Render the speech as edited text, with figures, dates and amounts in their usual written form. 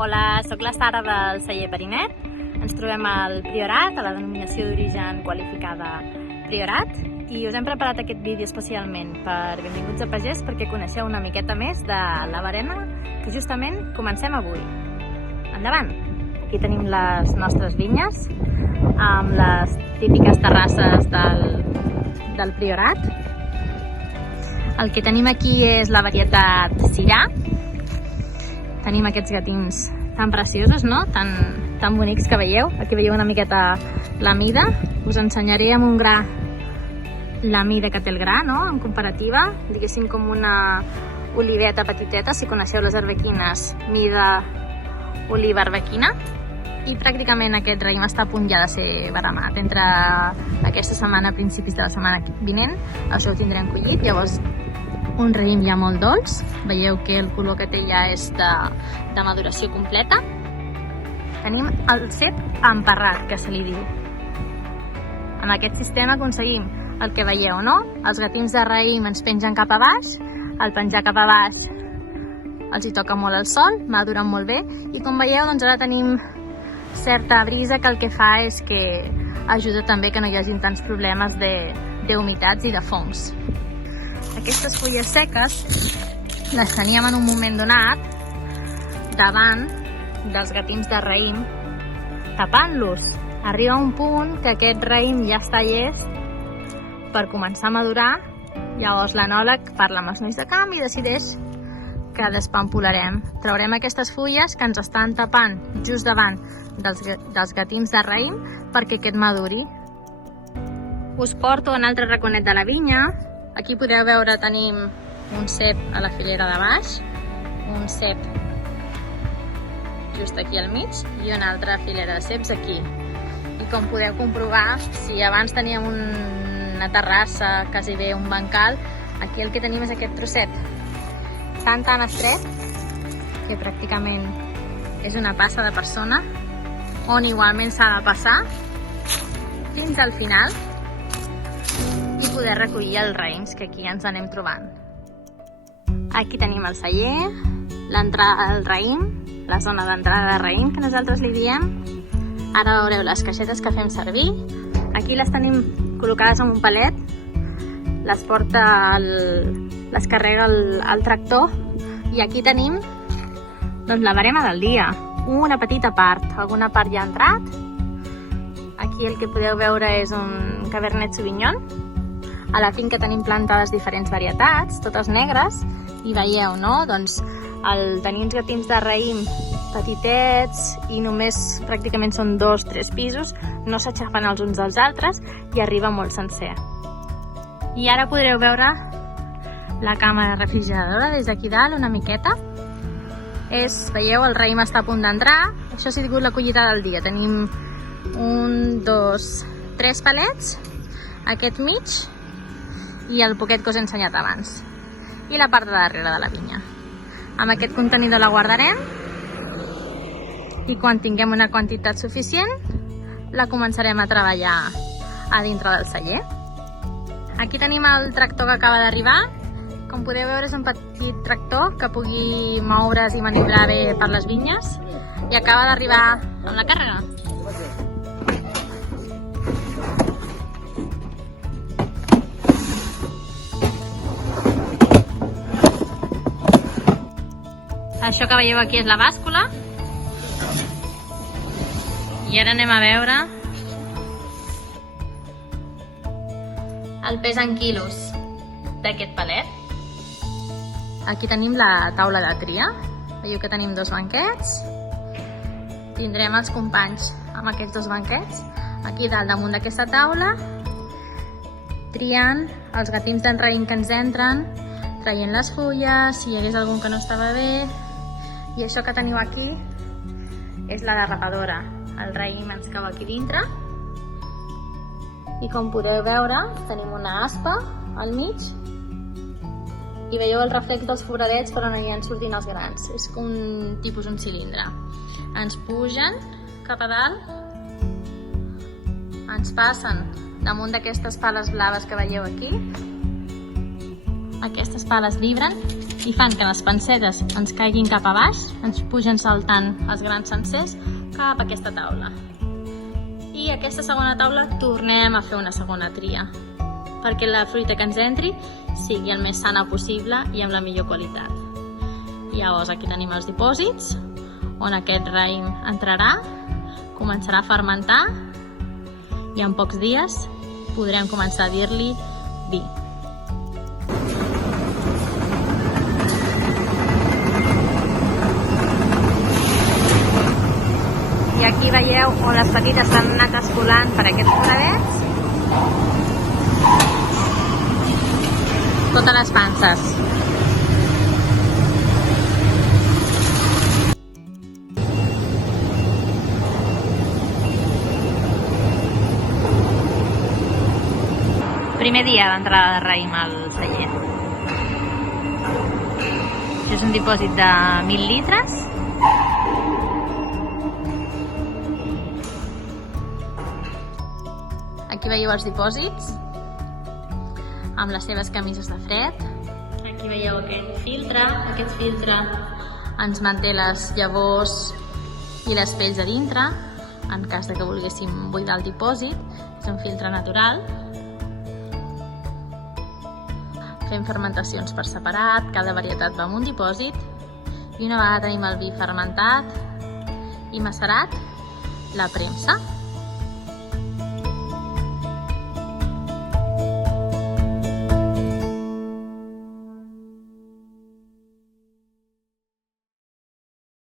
Hola, sóc la Sara del celler Perinet. Ens trobem al Priorat, a la denominació d'origen qualificada Priorat, i us hem preparat aquest vídeo especialment per Benvinguts a Pagès perquè coneixeu una miqueta més de la verema que justament comencem avui. Endavant! Aquí tenim les nostres vinyes amb les típiques terrasses del Priorat. El que tenim aquí és la varietat Syrah. Tenim aquests gatins tan preciosos, no? Tan bonics que veieu. Aquí veieu una miqueta la mida. Us ensenyaré amb un gra la mida que té el gra, no? En comparativa, diguéssim com una oliveta petiteta, si coneixeu les arbequines, mida oliva arbequina. I pràcticament aquest raïm està a punt ja de ser veremat. Entre aquesta setmana, a principis de la setmana vinent, això ho tindrem collit. Llavors, un raïm ja molt dolç. Veieu que el color que té ja és de maduració completa. Tenim el cep emparrat, que se li diu. Amb aquest sistema aconseguim el que veieu, no? Els gatins de raïm ens pengen cap a baix, al penjar cap a baix els hi toca molt el sol, maduren molt bé, i com veieu, doncs ara tenim certa brisa que el que fa és que ajuda també que no hi hagi tants problemes d'humitats i de fongs. Aquestes fulles seques les teníem en un moment donat davant dels gatins de raïm, tapant-los. Arriba un punt que aquest raïm ja està llest per començar a madurar. Llavors l'enòleg parla amb els nois de camp i decideix que despampolarem. Traurem aquestes fulles que ens estan tapant just davant dels gatins de raïm perquè aquest maduri. Us porto a un altre raconet de la vinya. Aquí podeu veure, tenim un cep a la filera de baix, un cep just aquí al mig i una altra filera de ceps aquí. I com podeu comprovar, si abans teníem una terrassa, quasi bé un bancal, aquí el que tenim és aquest trosset tan estret que pràcticament és una passa de persona, on igualment s'ha de passar fins al final i poder recollir els raïms que aquí ens anem trobant. Aquí tenim el celler, l'entrada del raïm, la zona d'entrada de raïm que nosaltres li diem. Ara veureu les caixetes que fem servir. Aquí les tenim col·locades en un palet, les carrega el tractor, i aquí tenim doncs, la verema del dia. Una petita part, alguna part ja ha entrat. Aquí el que podeu veure és un Cabernet Sauvignon. A la finca tenim plantades diferents varietats, totes negres, i veieu, no? Doncs tenir uns gatins de raïm petitets i només pràcticament són 2-3 pisos, no s'aixafen els uns dels altres i arriba molt sencer. I ara podreu veure la càmera refrigeradora des d'aquí dalt, una miqueta. Veieu, el raïm està a punt d'entrar. Això ha sigut la collita del dia. Tenim 1, 2, 3 palets, aquest mig i el poquet que us he ensenyat abans. I la part de darrere de la vinya. Amb aquest contenidor la guardarem i quan tinguem una quantitat suficient la començarem a treballar a dintre del celler. Aquí tenim el tractor que acaba d'arribar. Com podeu veure, és un petit tractor que pugui moure's i maniobrar bé per les vinyes i acaba d'arribar amb la càrrega. Això que veieu aquí és la bàscula. I ara anem a veure el pes en quilos d'aquest palet. Aquí tenim la taula de tria. Veieu que tenim 2 banquets. Tindrem els companys amb aquests 2 banquets aquí dalt damunt d'aquesta taula, triant els gatins d'en raïm que ens entren, traient les fulles, si hi hagués algun que no estava bé. I això que teniu aquí és la derrapadora. El raïm ens cau aquí dintre. I com podeu veure, tenim una aspa al mig. I veieu el reflex dels foradets per on aniran sortint els grans. És com un cilindre. Ens pugen cap a dalt, ens passen damunt d'aquestes pales blaves que veieu aquí Aquestes pales vibren i fan que les pancetes ens caiguin cap a baix, ens pugen saltant els grans sencers cap a aquesta taula. I aquesta segona taula tornem a fer una segona tria, perquè la fruita que ens entri sigui el més sana possible i amb la millor qualitat. Llavors aquí tenim els dipòsits, on aquest raïm entrarà, començarà a fermentar i en pocs dies podrem començar a dir-li vi. I aquí veieu on les petites s'han anat escolant per aquests foradets totes les panses. Primer dia d'entrada de raïm al celler. Això és un dipòsit de 1.000 litres. Aquí veieu els dipòsits amb les seves camises de fred. Aquí veieu aquest filtre. Aquest filtre ens manté les llavors i les pells a dintre en cas de que volguéssim buidar el dipòsit. És un filtre natural. Fem fermentacions per separat, cada varietat va en un dipòsit i una vegada tenim el vi fermentat i macerat, la premsa.